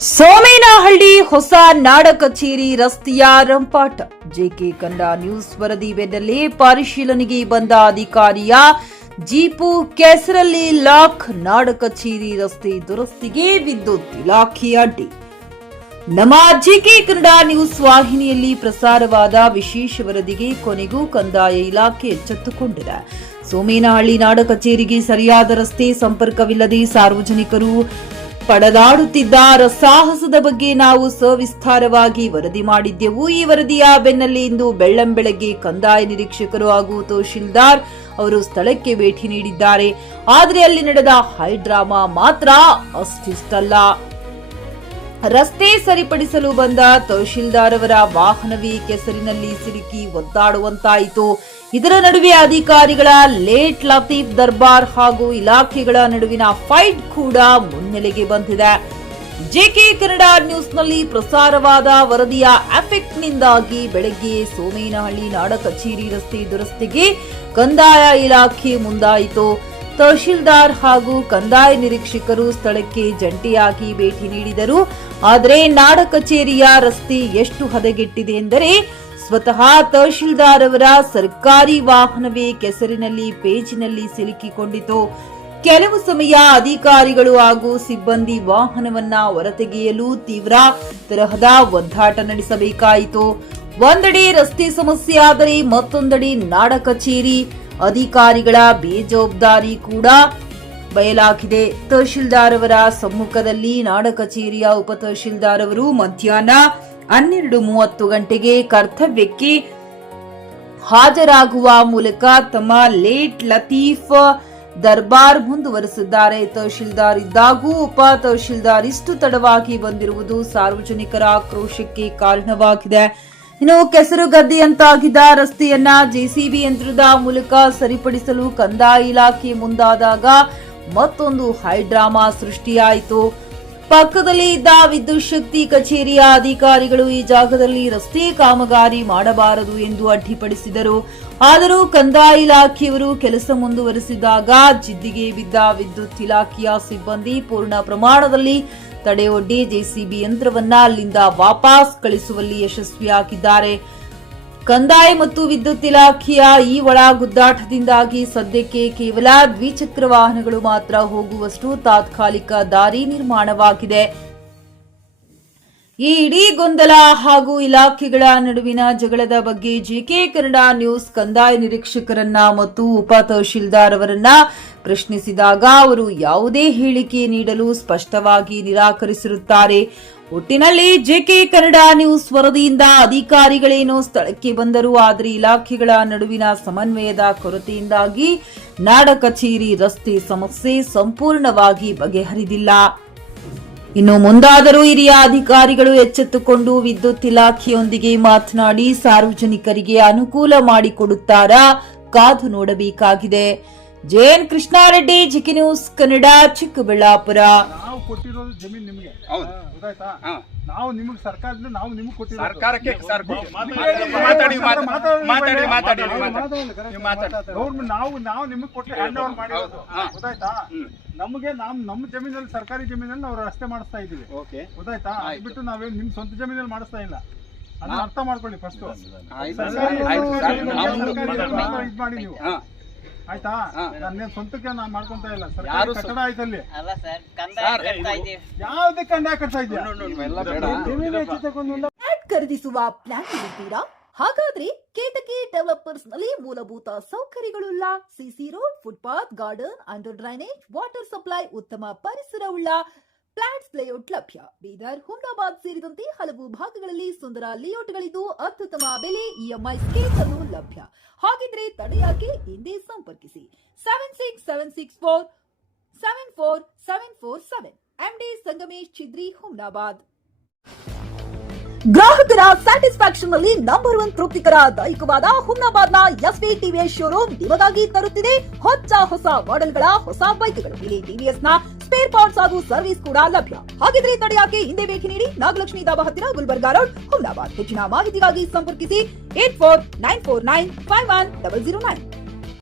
ಸೋಮೇನಹಳ್ಳಿ ಹೊಸ ನಾಡ ಕಚೇರಿ ರಸ್ತೆಯ ರಂಪಾಟ. ಜೆಕೆ ಕನ್ನಡ ನ್ಯೂಸ್ ವರದಿ ಬೆನ್ನಲ್ಲೇ ಪರಿಶೀಲನೆಗೆ ಬಂದ ಅಧಿಕಾರಿಯ ಜೀಪು ಕೆಸರಲ್ಲಿ ಲಾಕ್. ನಾಡ ಕಚೇರಿ ರಸ್ತೆ ದುರಸ್ತಿಗೆ ವಿದ್ಯುತ್ ಇಲಾಖೆ ಅಡ್ಡಿ. ನಮ್ಮ ಜೆಕೆ ಕನ್ನಡ ನ್ಯೂಸ್ ವಾಹಿನಿಯಲ್ಲಿ ಪ್ರಸಾರವಾದ ವಿಶೇಷ ವರದಿಗೆ ಕೊನೆಗೂ ಕಂದಾಯ ಇಲಾಖೆ ಎಚ್ಚೆತ್ತುಕೊಂಡಿದೆ. ಸೋಮೇನಹಳ್ಳಿ ನಾಡ ಕಚೇರಿಗೆ ಸರಿಯಾದ ರಸ್ತೆ ಸಂಪರ್ಕವಿಲ್ಲದೆ ಸಾರ್ವಜನಿಕರು ಪಡದಾಡುತ್ತಿದ್ದ ಸಾಹಸದ ಬಗ್ಗೆ ನಾವು ಸವಿಸ್ತಾರವಾಗಿ ವರದಿ ಮಾಡಿದ್ದೆವು. ಈ ವರದಿಯ ಬೆನ್ನಲ್ಲೇ ಇಂದು ಬೆಳ್ಳಂಬೆಳಗ್ಗೆ ಕಂದಾಯ ನಿರೀಕ್ಷಕರು ಹಾಗೂ ತಹಶೀಲ್ದಾರ್ ಅವರು ಸ್ಥಳಕ್ಕೆ ಭೇಟಿ ನೀಡಿದ್ದಾರೆ. ಆದರೆ ಅಲ್ಲಿ ನಡೆದ ಹೈಡ್ರಾಮಾ ಮಾತ್ರ ಅಷ್ಟಿಷ್ಟಲ್ಲ. ರಸ್ತೆ ಸರಿಪಡಿಸಲು ಬಂದ ತಹಶೀಲ್ದಾರ್ ಅವರ ವಾಹನವೇ ಕೆಸರಿನಲ್ಲಿ ಸಿಲುಕಿ ಒದ್ದಾಡುವಂತಾಯಿತು. ಇದರ ನಡುವೆ ಅಧಿಕಾರಿಗಳ ಲೇಟ್ ಲತೀಫ್ ದರ್ಬಾರ್ ಹಾಗೂ ಇಲಾಖೆಗಳ ನಡುವಿನ ಫೈಟ್ ಕೂಡ ಮುನ್ನೆಲೆಗೆ ಬಂದಿದೆ. ಜೆಕೆ ಕನ್ನಡ ನ್ಯೂಸ್ನಲ್ಲಿ ಪ್ರಸಾರವಾದ ವರದಿಯ ಎಫೆಕ್ಟ್ನಿಂದಾಗಿ ಬೆಳಗ್ಗೆ ಸೋಮೇನಹಳ್ಳಿ ನಾಡ ಕಚೇರಿ ರಸ್ತೆ ದುರಸ್ತಿಗೆ ಕಂದಾಯ ಇಲಾಖೆ ಮುಂದಾಯಿತು. ತಹಶೀಲ್ದಾರ್ ಹಾಗೂ ಕಂದಾಯ ನಿರೀಕ್ಷಕರು ಸ್ಥಳಕ್ಕೆ ಜಂಟಿಯಾಗಿ ಭೇಟಿ ನೀಡಿದರು. ಆದರೆ ನಾಡ ಕಚೇರಿಯ ರಸ್ತೆ ಎಷ್ಟು ಹದಗೆಟ್ಟಿದೆ ಎಂದರೆ ಸ್ವತಃ ತಹಶೀಲ್ದಾರ್ ಅವರ ಸರ್ಕಾರಿ ವಾಹನವೇ ಕೆಸರಿನಲ್ಲಿ ಪೇಜಿನಲ್ಲಿ ಸಿಲುಕಿಕೊಂಡಿತು. ಕೆಲವು ಸಮಯ ಅಧಿಕಾರಿಗಳು ಹಾಗೂ ಸಿಬ್ಬಂದಿ ವಾಹನವನ್ನ ಹೊರತೆಗೆಯಲು ತೀವ್ರ ತರಹದ ಒದ್ದಾಟ ನಡೆಸಬೇಕಾಯಿತು. ಒಂದೆಡೆ ರಸ್ತೆ ಸಮಸ್ಯೆ ಆದರೆ ಮತ್ತೊಂದೆಡೆ ನಾಡ ಕಚೇರಿ ಅಧಿಕಾರಿಗಳ ಬೇಜವಾಬ್ದಾರಿ ಕೂಡ ಬಯಲಾಗಿದೆ. ತಹಶೀಲ್ದಾರ್ ಅವರ ಸಮ್ಮುಖದಲ್ಲಿ ನಾಡ ಕಚೇರಿಯ ಉಪ ತಹಶೀಲ್ದಾರ್ ಅವರು ಮಧ್ಯಾಹ್ನ 12:30 ಗಂಟೆಗೆ ಕರ್ತವ್ಯಕ್ಕೆ ಹಾಜರಾಗುವ ಮೂಲಕ ತಮ್ಮ ಲೇಟ್ ಲತೀಫ್ ದರ್ಬಾರ್ ಮುಂದುವರೆಸಿದ್ದಾರೆ. ತಹಶೀಲ್ದಾರ್ ಇದ್ದಾಗೂ ಉಪ ತಹಶೀಲ್ದಾರ್ ಇಷ್ಟು ತಡವಾಗಿ ಬಂದಿರುವುದು ಸಾರ್ವಜನಿಕರ ಆಕ್ರೋಶಕ್ಕೆ ಕಾರಣವಾಗಿದೆ. ಇನ್ನು ಕೆಸರು ಗದ್ದೆಯಂತಾಗಿದ್ದ ರಸ್ತೆಯನ್ನ ಜೆಸಿಬಿ ಯಂತ್ರದ ಮೂಲಕ ಸರಿಪಡಿಸಲು ಕಂದಾಯ ಇಲಾಖೆ ಮುಂದಾದಾಗ ಮತ್ತೊಂದು ಹೈಡ್ರಾಮಾ ಸೃಷ್ಟಿಯಾಯಿತು. ಪಕ್ಕದಲ್ಲಿ ಇದ್ದ ವಿದ್ಯುತ್ ಶಕ್ತಿ ಕಚೇರಿಯ ಅಧಿಕಾರಿಗಳು ಈ ಜಾಗದಲ್ಲಿ ರಸ್ತೆ ಕಾಮಗಾರಿ ಮಾಡಬಾರದು ಎಂದು ಅಡ್ಡಿಪಡಿಸಿದರು. ಆದರೂ ಕಂದಾಯ ಇಲಾಖೆಯವರು ಕೆಲಸ ಮುಂದುವರೆಸಿದಾಗ ಜಿದ್ದಿಗೆ ಬಿದ್ದ ವಿದ್ಯುತ್ ಇಲಾಖೆಯ ಸಿಬ್ಬಂದಿ ಪೂರ್ಣ ಪ್ರಮಾಣದಲ್ಲಿ ತಡೆಯೊಡ್ಡಿ ಜೆಸಿಬಿ ಯಂತ್ರವನ್ನ ಅಲ್ಲಿಂದ ವಾಪಸ್ ಕಳಿಸುವಲ್ಲಿ ಯಶಸ್ವಿಯಾಗಿದ್ದಾರೆ. ಕಂದಾಯ ಮತ್ತು ವಿದ್ಯುತ್ ಇಲಾಖೆಯ ಈ ಒಳ ಗುದ್ದಾಟದಿಂದಾಗಿ ಸದ್ಯಕ್ಕೆ ಕೇವಲ ದ್ವಿಚಕ್ರ ವಾಹನಗಳು ಮಾತ್ರ ಹೋಗುವಷ್ಟು ತಾತ್ಕಾಲಿಕ ದಾರಿ ನಿರ್ಮಾಣವಾಗಿದೆ. ಈ ಇಡೀ ಗೊಂದಲ ಹಾಗೂ ಇಲಾಖೆಗಳ ನಡುವಿನ ಜಗಳದ ಬಗ್ಗೆ ಜೆಕೆ ಕನ್ನಡ ನ್ಯೂಸ್ ಕಂದಾಯ ನಿರೀಕ್ಷಕರನ್ನ ಮತ್ತು ಉಪ ತಹಶೀಲ್ದಾರ್ ಅವರನ್ನ ಪ್ರಶ್ನಿಸಿದಾಗ ಅವರು ಯಾವುದೇ ಹೇಳಿಕೆ ನೀಡಲು ಸ್ಪಷ್ಟವಾಗಿ ನಿರಾಕರಿಸಿರುತ್ತಾರೆ. ಒಟ್ಟಿನಲ್ಲಿ ಜೆಕೆ ಕನ್ನಡ ನ್ಯೂಸ್ ವರದಿಯಿಂದ ಅಧಿಕಾರಿಗಳೇನೋ ಸ್ಥಳಕ್ಕೆ ಬಂದರು, ಆದರೆ ಇಲಾಖೆಗಳ ನಡುವಿನ ಸಮನ್ವಯದ ಕೊರತೆಯಿಂದಾಗಿ ನಾಡ ಕಚೇರಿ ರಸ್ತೆ ಸಮಸ್ಯೆ ಸಂಪೂರ್ಣವಾಗಿ ಬಗೆಹರಿದಿಲ್ಲ. ಇನ್ನು ಮುಂದಾದರೂ ಹಿರಿಯ ಅಧಿಕಾರಿಗಳು ಎಚ್ಚೆತ್ತುಕೊಂಡು ವಿದ್ಯುತ್ ಇಲಾಖೆಯೊಂದಿಗೆ ಮಾತನಾಡಿ ಸಾರ್ವಜನಿಕರಿಗೆ ಅನುಕೂಲ ಮಾಡಿಕೊಡುತ್ತಾರಾ ಕಾದು ನೋಡಬೇಕಾಗಿದೆ. JN Krishnareddy, JK news Kannada, Chikkaballapur. ನಾವು ಕೊಟ್ಟಿರೋದು ಜಮೀನು ನಿಮಗೆ, ಗೊತ್ತಾಯ್ತಾ? ನಾವು ನಿಮಗೆ ಸರ್ಕಾರದಿಂದ ನಾವು ನಿಮಗೆ ಕೊಟ್ಟಿರೋದು ಸರ್ಕಾರಕ್ಕೆ ಗೌರ್ಮೆಂಟ್ ನಾವು ನಿಮಗೆ ಕೊಟ್ಟು ಹ್ಯಾಂಡ್ ಓವರ್ ಮಾಡಿರೋದು, ಗೊತ್ತಾಯ್ತಾ? ನಮಗೆ ನಮ್ಮ ಜಮೀನಲ್ಲಿ ಸರ್ಕಾರಿ ಜಮೀನಲ್ಲಿ ನಾವು ರಸ್ತೆ ಮಾಡಿಸ್ತಾ ಇದೀವಿ, ಗೊತ್ತಾಯ್ತಾ? ಬಿಟ್ಟು ನಾವೇನು ನಿಮ್ ಸ್ವಂತ ಜಮೀನಲ್ಲಿ ಮಾಡಿಸ್ತಾ ಇಲ್ಲ. ಅದನ್ನ ಅರ್ಥ ಮಾಡ್ಕೊಳ್ಳಿ ಫಸ್ಟ್. ಇದ್ ಮಾಡಿ ನೀವು, ಆಯ್ತಾ? ನನ್ನ ಸ್ವಂತಕ್ಕೆ ನಾನು ಮಾಡ್ಕೊಂತ ಇಲ್ಲ. ಸರ್ಕಾರಿ ಕಟ್ಟಡ ಆಯ್ತಲ್ಲಿ ಯಾವ್ದೇ ಕಂದಾಯ ಕಟ್ತಾ ಇದೆಯಾ? ಖರೀದಿಸುವ ಪ್ಲಾನ್ ಇದ್ದೀರಾ? ಹಾಗಾದ್ರೆ ಕೇತಕಿ ಡೆವಲಪರ್ಸ್ ನಲ್ಲಿ ಮೂಲಭೂತ ಸೌಕರ್ಯಗಳುಳ್ಳ CC road, footpath, garden, under drainage, water supply, ಉತ್ತಮ ಪರಿಸರವುಳ್ಳ ಫ್ಲಾಟ್ಸ್ ಲೇಔಟ್ ಲಭ್ಯ. ಬೀದರ್, ಹುಮ್ನಾಬಾದ್ ಸೇರಿದಂತೆ ಹಲವು ಭಾಗಗಳಲ್ಲಿ ಸುಂದರ ಲೇಔಟ್ಗಳಿದ್ದು ಅತ್ಯುತ್ತಮ ಬೆಲೆ, ಇಎಂಐ ಸ್ಕೀಮ್ಸ್ ಅನ್ನು ಲಭ್ಯ. ಹಾಗಿದ್ರೆ ತಡೆಯಾಕೆ ಹಿಂದೆ ಸಂಪರ್ಕಿಸಿ 7676474747 ಎಂಡಿ ಸಂಗಮೇಶ್ ಚಿದ್ರಿ, ಹುಮ್ನಾಬಾದ್. ಗ್ರಾಹಕರ ಸ್ಯಾಟಿಸ್ಫ್ಯಾಕ್ಷನ್ ನಲ್ಲಿ ನಂಬರ್ 1 ತೃಪ್ತಿಕರದಾಯಕವಾದ ಹುಮ್ನಾಬಾದ್ನ ಎಸ್ವಿ ಟಿವಿಎಸ್ ಶೋರೂಮ್ ನಿಮಗಾಗಿ ತರುತ್ತಿದೆ ಹೊಸ ಮಾಡೆಲ್ಗಳ ಹೊಸ ಬೈಕ್ಗಳು. ಇಲ್ಲಿ ಟಿವಿಎಸ್ ನ ಸ್ಪೇರ್ ಪಾರ್ಟ್ಸ್ ಹಾಗೂ ಸರ್ವಿಸ್ ಕೂಡ ಲಭ್ಯ. ಹಾಗಿದ್ರೆ ತಡೆಯಾಕೆ ಹಿಂದೆ ಭೇಟಿ ನೀಡಿ. ನಾಗಲಕ್ಷ್ಮಿ ದಾಬಾ ಹತ್ತಿರ, ಗುಲ್ಬರ್ಗಾ ರೋಡ್, ಹುಮ್ನಾಬಾದ್. ಹೆಚ್ಚಿನ ಮಾಹಿತಿಗಾಗಿ ಸಂಪರ್ಕಿಸಿ 8494951009.